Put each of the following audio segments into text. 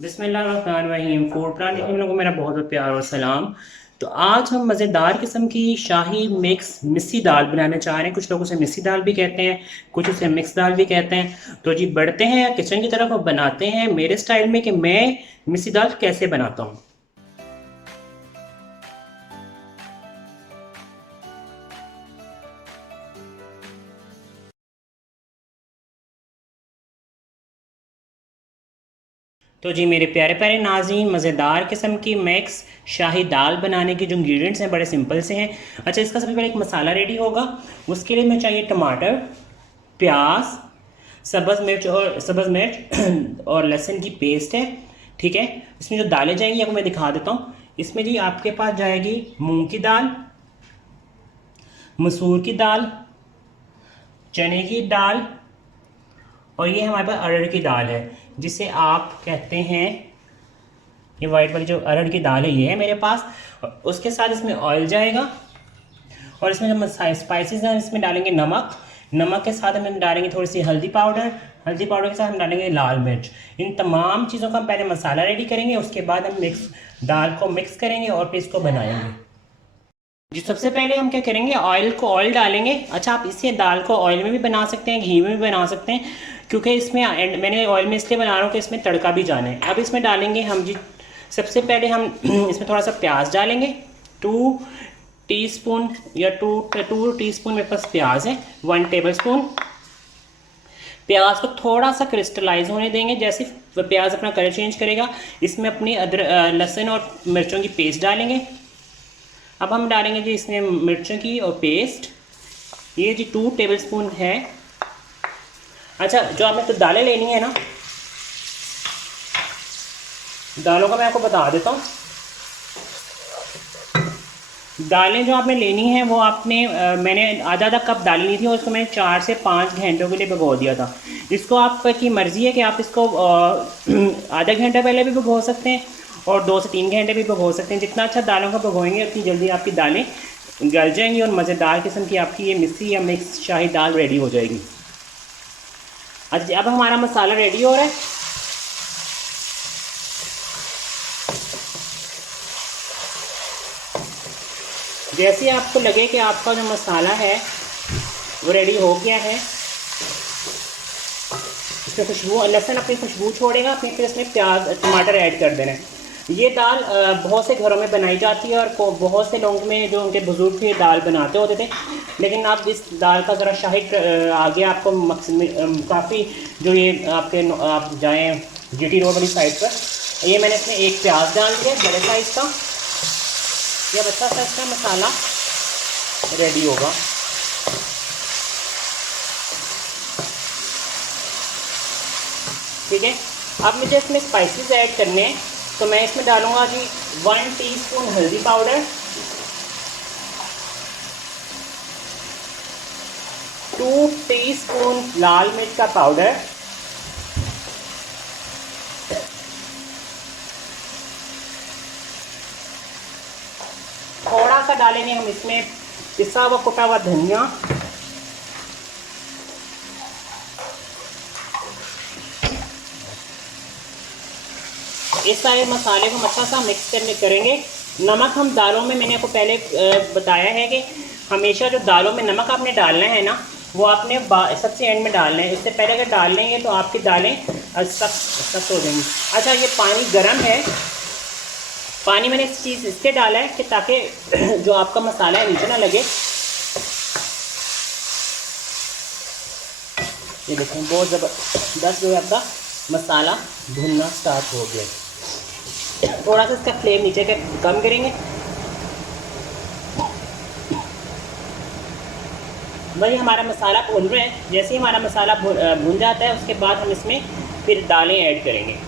बिस्मिल्लाहिर्रहमानिर्रहीम। Food plan देखने वालों को मेरा बहुत बहुत प्यार और सलाम। तो आज हम मज़ेदार किस्म की शाही मिक्स मिस्सी दाल बनाने चाह रहे हैं। कुछ लोग उसे मिस्सी दाल भी कहते हैं, कुछ उसे मिक्स दाल भी कहते हैं। तो जी बढ़ते हैं किचन की तरफ और बनाते हैं मेरे स्टाइल में कि मैं मिस्सी दाल कैसे बनाता हूँ। तो जी मेरे प्यारे प्यारे नाज़रीन, मज़ेदार किस्म की मिक्स शाही दाल बनाने के जो इंग्रेडिएंट्स हैं बड़े सिंपल से हैं। अच्छा, इसका सबसे पहले एक मसाला रेडी होगा। उसके लिए मैं चाहिए टमाटर, प्याज, सब्ज़ मिर्च और लहसुन की पेस्ट है। ठीक है, इसमें जो दालें जाएंगी आपको मैं दिखा देता हूँ। इसमें जी आपके पास जाएगी मूंग की दाल, मसूर की दाल, चने की दाल और ये हमारे पास अरहर की दाल है, जिसे आप कहते हैं, ये वाइट वाली जो अरहर की दाल है ये है मेरे पास। और उसके साथ इसमें ऑयल जाएगा और इसमें जो स्पाइसेस हैं इसमें डालेंगे नमक। नमक के साथ हम डालेंगे थोड़ी सी हल्दी पाउडर। हल्दी पाउडर के साथ हम डालेंगे लाल मिर्च। इन तमाम चीज़ों का हम पहले मसाला रेडी करेंगे, उसके बाद हम दाल को मिक्स करेंगे और फिर इसको बनाएंगे। जी सबसे पहले हम क्या करेंगे, ऑयल डालेंगे। अच्छा, आप इसे दाल को ऑयल में भी बना सकते हैं, घी में भी बना सकते हैं, क्योंकि इसमें मैंने ऑयल में इसलिए बना रहा हूँ कि इसमें तड़का भी जाना है। अब इसमें डालेंगे हम जी, सबसे पहले हम इसमें थोड़ा सा प्याज डालेंगे। 2 टीस्पून या 2 टीस्पून मेरे पास प्याज है, 1 टेबल स्पून। प्याज को थोड़ा सा क्रिस्टलाइज होने देंगे। जैसे प्याज अपना कलर चेंज करेगा, इसमें अपनी लहसुन और मिर्चों की पेस्ट डालेंगे। अब हम डालेंगे जी इसमें मिर्चों की और पेस्ट, ये जी 2 टेबल स्पून है। अच्छा, जो आपने तो दालें लेनी है ना, दालों का मैं आपको बता देता हूँ। दालें जो आपने लेनी है वो आपने मैंने आधा आधा कप दाल ली थी और उसको मैंने 4 से 5 घंटों के लिए भिगो दिया था। इसको आपकी मर्ज़ी है कि आप इसको आधा घंटा पहले भी भिगो सकते हैं और 2 से 3 घंटे भी भिगो सकते हैं। जितना अच्छा दालों का भिगोएंगे उतनी जल्दी आपकी दालें गल जाएंगी और मज़ेदार किस्म की आपकी ये मिस्सी या मिक्स शाही दाल रेडी हो जाएगी। अच्छा, अब हमारा मसाला रेडी हो रहा है। जैसे आपको लगे कि आपका जो मसाला है वो रेडी हो गया है, इसमें खुशबू, लहसुन अपनी खुशबू छोड़ेगा, फिर इसमें प्याज टमाटर ऐड कर देना है। ये दाल बहुत से घरों में बनाई जाती है और बहुत से लोग में जो उनके बुज़ुर्ग थे दाल बनाते होते थे, लेकिन आप इस दाल का ज़रा शाही आगे आपको काफ़ी जो ये आप जाएँ GT रोड वाली साइड पर, ये मैंने इसमें एक प्याज डाल दिया बड़े साइज़ का। यह अच्छा सा इसका मसाला रेडी होगा। ठीक है, अब मुझे इसमें स्पाइसेस ऐड करने हैं, तो मैं इसमें डालूंगा जी 1 टीस्पून हल्दी पाउडर, 2 टीस्पून लाल मिर्च का पाउडर, थोड़ा सा डालेंगे हम इसमें पिसा हुआ कुटा हुआ धनिया, इस सारे मसाले को अच्छा सा मिक्स करेंगे। नमक हम दालों में, मैंने आपको पहले बताया है कि हमेशा जो दालों में नमक आपने डालना है ना, वो आपने सबसे एंड में डालना है। इससे पहले अगर डाल लेंगे तो आपकी दालें सख्त हो जाएंगी। अच्छा, ये पानी गर्म है। पानी मैंने इस चीज़ इससे डाला है कि ताकि जो आपका मसाला है नीचे ना लगे। ये देखें, बहुत ज़बरदस्त जो है आपका मसाला भुनना स्टार्ट हो गया। थोड़ा सा इसका फ्लेम नीचे के कम करेंगे। वही हमारा मसाला भून रहा है। जैसे ही हमारा मसाला भून जाता है, उसके बाद हम इसमें फिर दालें ऐड करेंगे।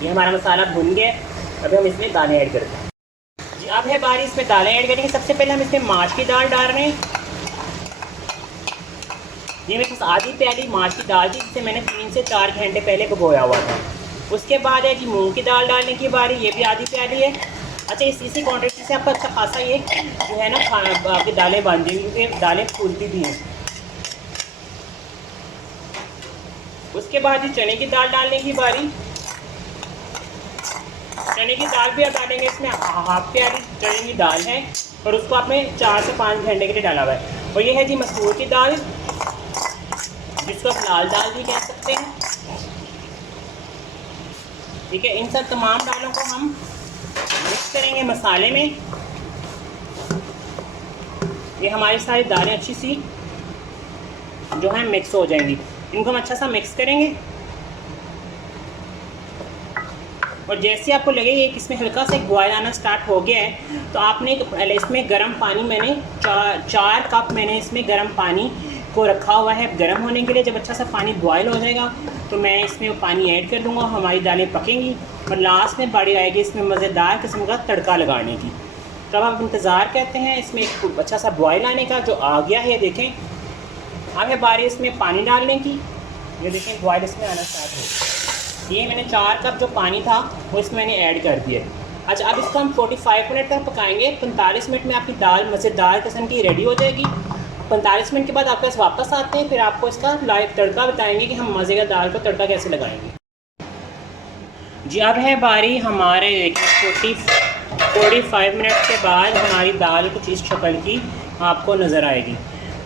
ये हमारा मसाला भुन गया। अभी हम इसमें दालें ऐड करते हैं जी। अब है बारी इसमें दालें ऐड करेंगे। सबसे पहले हम इसमें माश की दाल डाल रहे हैं। ये मेरे पास आधी प्याली माश की दाल थी, जिसे मैंने 3 से 4 घंटे पहले भिगोया हुआ था। उसके बाद है जी मूंग की दाल डालने की बारी, ये भी आधी प्याली है। अच्छा, इसी क्वान्टिटी से आपका अच्छा खासा ये जो है ना आपकी दालें बन जाएंगी, क्योंकि दालें फूलती भी हैं। उसके बाद जी चने की दाल डालने की बारी। चने की दाल भी आप डालेंगे, इसमें हाफ प्याली चने की दाल है और उसको आपने 4 से 5 घंटे के लिए डाला हुआ है। और ये है जी मसूर की दाल, जिसको आप लाल दाल भी कह सकते हैं। ठीक है, इन सब तमाम दालों को हम मिक्स करेंगे मसाले में। ये हमारी सारी दालें अच्छी सी जो है मिक्स हो जाएंगी। इनको हम अच्छा सा मिक्स करेंगे और जैसे आपको लगे कि इसमें हल्का सा एक बॉयल आना स्टार्ट हो गया है, तो आपने इसमें गर्म पानी, मैंने 4 कप मैंने इसमें गर्म पानी को रखा हुआ है गर्म होने के लिए। जब अच्छा सा पानी बॉयल हो जाएगा तो मैं इसमें वो पानी ऐड कर दूंगा, हमारी दालें पकेंगी और लास्ट में बारी आएगी इसमें मज़ेदार किस्म का तड़का लगाने की। तब आप इंतज़ार करते हैं इसमें एक अच्छा सा बॉयल आने का, जो आ गया है। देखें, अब है बारी इसमें पानी डालने की। ये देखें बॉयल इसमें आना स्टार्ट हो। ये मैंने 4 कप जो पानी था वो इसमें मैंने ऐड कर दिया। अच्छा, अब इसको हम 45 मिनट तक पकाएंगे। 45 मिनट में आपकी दाल मज़ेदार किस्म की रेडी हो जाएगी। 45 मिनट के बाद आपके पास वापस आते हैं, फिर आपको इसका लाइव तड़का बताएंगे कि हम मज़े का दाल को तड़का कैसे लगाएंगे। जी, अब है बारी हमारे 45 मिनट के बाद हमारी दाल कुछ इस शक्ल की आपको नज़र आएगी।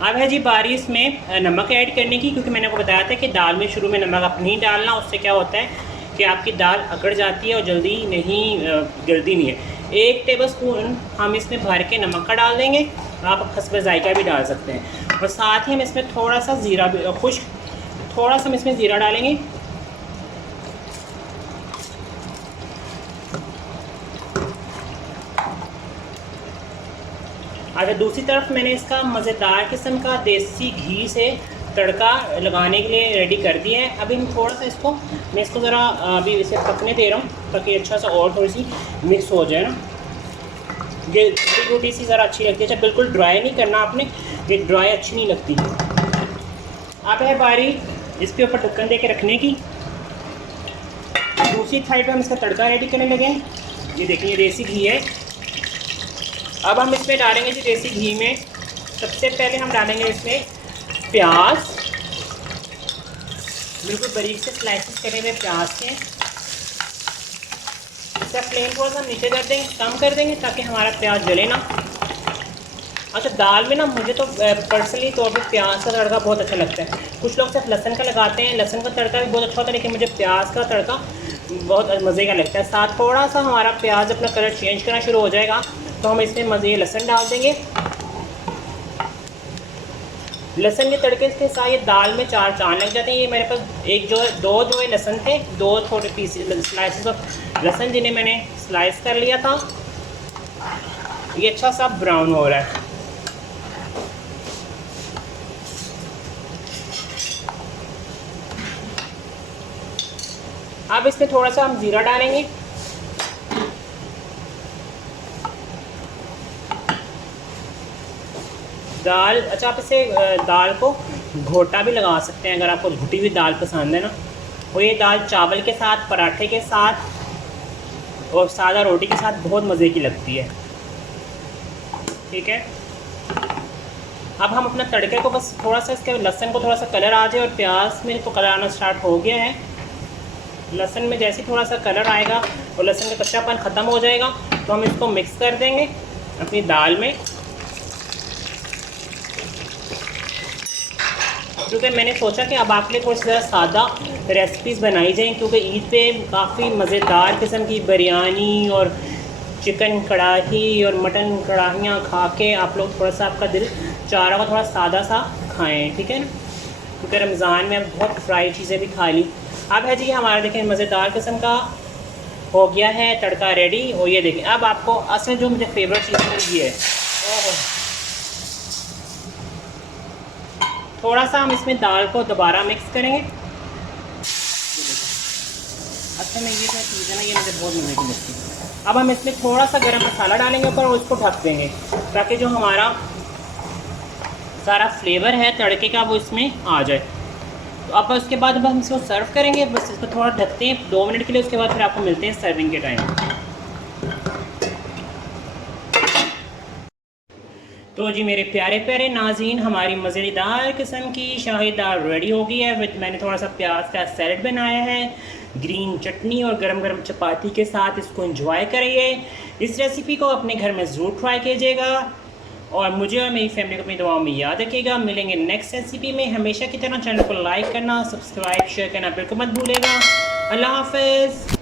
अब है जी बारी इसमें नमक ऐड करने की, क्योंकि मैंने आपको बताया था कि दाल में शुरू में नमक आप नहीं डालना, उससे क्या होता है कि आपकी दाल अकड़ जाती है और जल्दी नहीं गलती नहीं है। 1 टेबलस्पून हम इसमें भर के नमक का डाल देंगे, आप हस्ब जायका भी डाल सकते हैं। और साथ ही हम इसमें थोड़ा सा ज़ीरा भी थोड़ा सा हम इसमें ज़ीरा डालेंगे। अगर दूसरी तरफ मैंने इसका मज़ेदार किस्म का देसी घी से तड़का लगाने के लिए रेडी कर दिया है। अभी हम थोड़ा सा मैं इसको ज़रा अभी इसे पकने दे रहा हूँ, ताकि अच्छा सा और थोड़ी सी मिक्स हो जाए ना। ये रोटी सी ज़रा अच्छी लगती है। अच्छा, बिल्कुल ड्राई नहीं करना आपने, ये ड्राई अच्छी नहीं लगती। अब है बारी इसके ऊपर ढक्कन दे के रखने की। दूसरी साइड पर हम इसका तड़का रेडी करने लगे हैं। ये देखिए, ये देसी घी है। अब हम इसमें डालेंगे जी देसी घी में सबसे पहले हम डालेंगे इसमें प्याज, बिल्कुल बारीक से स्लाइसेस करे हुए प्याज के। इसका फ्लेम थोड़ा सा नीचे कर देंगे, कम कर देंगे, ताकि हमारा प्याज जले ना। अच्छा, दाल में ना मुझे तो पर्सनली तौर पर प्याज का तड़का बहुत अच्छा लगता है। कुछ लोग सिर्फ लहसुन का लगाते हैं, लहसुन का तड़का भी बहुत अच्छा होता है, लेकिन मुझे प्याज का तड़का बहुत मज़े का लगता है। साथ थोड़ा सा हमारा प्याज अपना कलर चेंज करना शुरू हो जाएगा तो हम इसमें मज़े लहसुन डाल देंगे। लहसुन के तड़के के साथ ये दाल में 4 चांद लग जाते हैं। ये मेरे पास दो लहसुन थे, 2 थोड़े पीस स्लाइसेस ऑफ लहसुन, जिन्हें मैंने स्लाइस कर लिया था। ये अच्छा सा ब्राउन हो रहा है। अब इसमें थोड़ा सा हम ज़ीरा डालेंगे। दाल, अच्छा आप इसे दाल को घोटा भी लगा सकते हैं अगर आपको घुटी हुई दाल पसंद है ना। और ये दाल चावल के साथ, पराठे के साथ और सादा रोटी के साथ बहुत मज़े की लगती है। ठीक है, अब हम अपना तड़के को बस थोड़ा सा इसके लहसुन को थोड़ा सा कलर आ जाए, और प्याज में तो कलर आना स्टार्ट हो गया है। लहसुन में जैसे थोड़ा सा कलर आएगा और लहसुन का कच्चापन ख़त्म हो जाएगा तो हम इसको मिक्स कर देंगे अपनी दाल में। क्योंकि मैंने सोचा कि अब आपके लिए थोड़ी ज़्यादा सादा रेसिपीज़ बनाई जाएँ, क्योंकि ईद पे काफ़ी मज़ेदार किस्म की बिरयानी और चिकन कढ़ाई और मटन कढ़ाइयाँ खा के आप लोग थोड़ा सा, आपका दिल चाह रहा होगा थोड़ा सादा सा खाएँ। ठीक है ना, क्योंकि रमज़ान में बहुत फ्राई चीज़ें भी खा ली। अब है जी हमारा देखें मज़ेदार किस्म का हो गया है तड़का रेडी। और ये देखें, अब आपको असल जो मुझे फेवरेट चीज़ मिल गई है, थोड़ा सा हम इसमें दाल को दोबारा मिक्स करेंगे। अच्छा, में ये क्या चीज़ है ना, ये मुझे बहुत मज़े की लगती है। अब हम इसमें थोड़ा सा गरम मसाला डालेंगे ऊपर और उसको ढक देंगे, ताकि जो हमारा सारा फ्लेवर है तड़के का वो इसमें आ जाए। तो अब उसके बाद अब हम इसको सर्व करेंगे। बस इसको थोड़ा ढकते हैं 2 मिनट के लिए, उसके बाद फिर आपको मिलते हैं सर्विंग के टाइम। तो जी मेरे प्यारे प्यारे नाज़रीन, हमारी मज़ेदार किस्म की शाही दाल रेडी हो गई है। विद मैंने थोड़ा सा प्याज का सैलड बनाया है, ग्रीन चटनी और गरम गरम चपाती के साथ इसको एंजॉय करिए। इस रेसिपी को अपने घर में ज़रूर ट्राई कीजिएगा और मुझे और मेरी फैमिली को अपनी दुआओं में याद रखिएगा। मिलेंगे नेक्स्ट रेसिपी में। हमेशा की तरह चैनल को लाइक करना, सब्सक्राइब, शेयर करना बिल्कुल मत भूलेगा। अल्लाह हाफ़िज़।